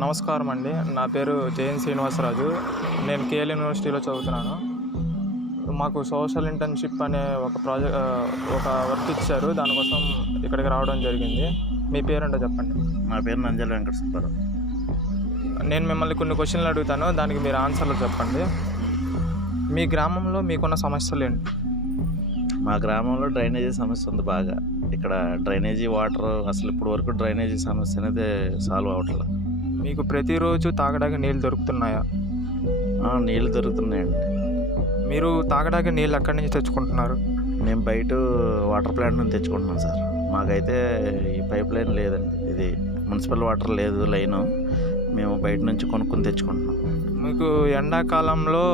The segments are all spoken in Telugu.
నమస్కారం అండి. నా పేరు జేఎన్ శ్రీనివాసరాజు. నేను కేఎల్ యూనివర్సిటీలో చదువుతున్నాను. మాకు సోషల్ ఇంటర్న్‌షిప్ అనే ఒక వర్క్ ఇచ్చారు. దానికోసం ఇక్కడికి రావడం జరిగింది. మీ పేరేంటో చెప్పండి? నా పేరు నంజల వెంకట సుబ్బారావు. నేను మిమ్మల్ని కొన్ని క్వశ్చన్లు అడుగుతాను. దానికి మీరు ఆన్సర్లు చెప్పండి. మీ గ్రామంలో మీకున్న సమస్యలేంటి? మా గ్రామంలో డ్రైనేజీ సమస్య ఉంది బాగా. ఇక్కడ డ్రైనేజీ వాటర్ అసలు ఇప్పటి వరకు డ్రైనేజీ సమస్య అనేది సాల్వ్ అవ్వట్లేదు. మీకు ప్రతిరోజు తాగడానికి నీళ్ళు దొరుకుతున్నాయా? నీళ్ళు దొరుకుతున్నాయండి. మీరు తాగడానికి నీళ్ళు ఎక్కడి నుంచి తెచ్చుకుంటున్నారు? మేము బయట వాటర్ ప్లాంట్ నుంచి తెచ్చుకుంటున్నాం సార్. మాకైతే ఈ పైప్ లైన్ లేదండి. ఇది మున్సిపల్ వాటర్ లేదు లైను. మేము బయట నుంచి కొనుక్కొని తెచ్చుకుంటున్నాం. మీకు ఎండాకాలంలో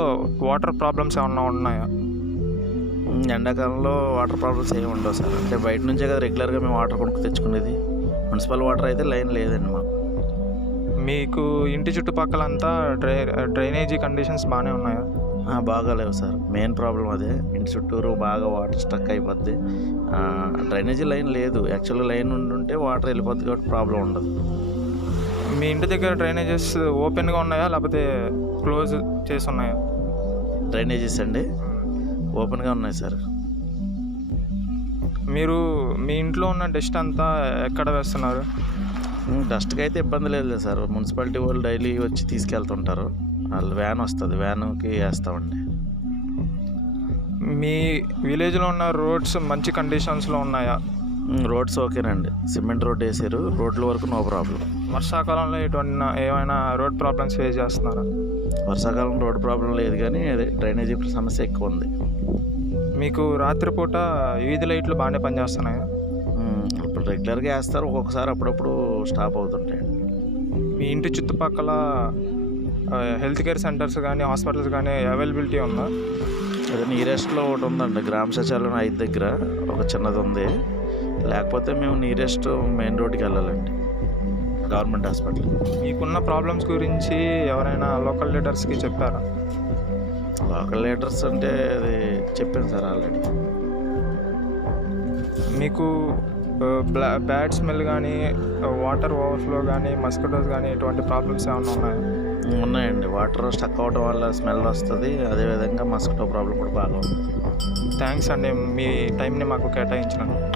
వాటర్ ప్రాబ్లమ్స్ ఏమన్నా ఉన్నాయా? ఎండాకాలంలో వాటర్ ప్రాబ్లమ్స్ ఏమి ఉండవు సార్. అంటే బయట నుంచే కదా రెగ్యులర్గా మేము వాటర్ కొనుక్కు తెచ్చుకునేది. మున్సిపల్ వాటర్ అయితే లైన్ లేదండి మాకు. మీకు ఇంటి చుట్టుపక్కలంతా డ్రైనేజీ కండిషన్స్ బాగానే ఉన్నాయా? బాగాలేవు సార్. మెయిన్ ప్రాబ్లం అదే. ఇంటి చుట్టూరు బాగా వాటర్ స్టక్ అయిపోద్ది. డ్రైనేజీ లైన్ లేదు. యాక్చువల్గా లైన్ ఉండుంటే వాటర్ వెళ్ళిపోద్ది కాబట్టి ప్రాబ్లం ఉండదు. మీ ఇంటి దగ్గర డ్రైనేజెస్ ఓపెన్గా ఉన్నాయా లేకపోతే క్లోజ్ చేసి ఉన్నాయా? డ్రైనేజెస్ అండి ఓపెన్గా ఉన్నాయి సార్. మీరు మీ ఇంట్లో ఉన్న డస్ట్ అంతా ఎక్కడ వేస్తున్నారు? డస్ట్కి అయితే ఇబ్బంది లేదు సార్. మున్సిపాలిటీ వాళ్ళు డైలీ వచ్చి తీసుకెళ్తుంటారు. వాళ్ళు వ్యాన్ వస్తుంది, వ్యాన్కి వేస్తామండి. మీ విలేజ్లో ఉన్న రోడ్స్ మంచి కండిషన్స్లో ఉన్నాయా? రోడ్స్ ఓకేనండి. సిమెంట్ రోడ్ వేసారు. రోడ్ల వరకు నో ప్రాబ్లం. వర్షాకాలంలో ఏమైనా రోడ్ ప్రాబ్లమ్స్ ఫేస్ చేస్తున్నారా? వర్షాకాలం రోడ్ ప్రాబ్లం లేదు, కానీ అదే డ్రైనేజీ సమస్య ఎక్కువ ఉంది. మీకు రాత్రిపూట వీధి లైట్లు బాగానే పనిచేస్తున్నాయా? ఇప్పుడు రెగ్యులర్గా వేస్తారు. ఒక్కొక్కసారి అప్పుడప్పుడు స్టాప్ అవుతుంటాయండి. మీ ఇంటి చుట్టుపక్కల హెల్త్ కేర్ సెంటర్స్ కానీ హాస్పిటల్స్ కానీ అవైలబిలిటీ ఉందా? అదే నియరెస్ట్లో ఒకటి ఉందండి. గ్రామ సచివాలయం 5 దగ్గర ఒక చిన్నది ఉంది. లేకపోతే మేము నియరెస్ట్ మెయిన్ రోడ్కి వెళ్ళాలండి, గవర్నమెంట్ హాస్పిటల్. మీకున్న ప్రాబ్లమ్స్ గురించి ఎవరైనా లోకల్ లీడర్స్కి చెప్పారా? లోకల్ లీడర్స్ అంటే అది చెప్పాను సార్ ఆల్రెడీ. మీకు బ్యాడ్ స్మెల్ కానీ వాటర్ ఓవర్ఫ్లో కానీ మస్కిటోస్ కానీ ఎటువంటి ప్రాబ్లమ్స్ ఏమైనా ఉన్నాయా? ఉన్నాయండి. వాటర్ స్టక్ అవ్వడం వల్ల స్మెల్ వస్తుంది. అదేవిధంగా మస్కిటో ప్రాబ్లం కూడా బాగా ఉంది. థ్యాంక్స్ అండి, మీ టైంని మాకు కేటాయించినందుకు.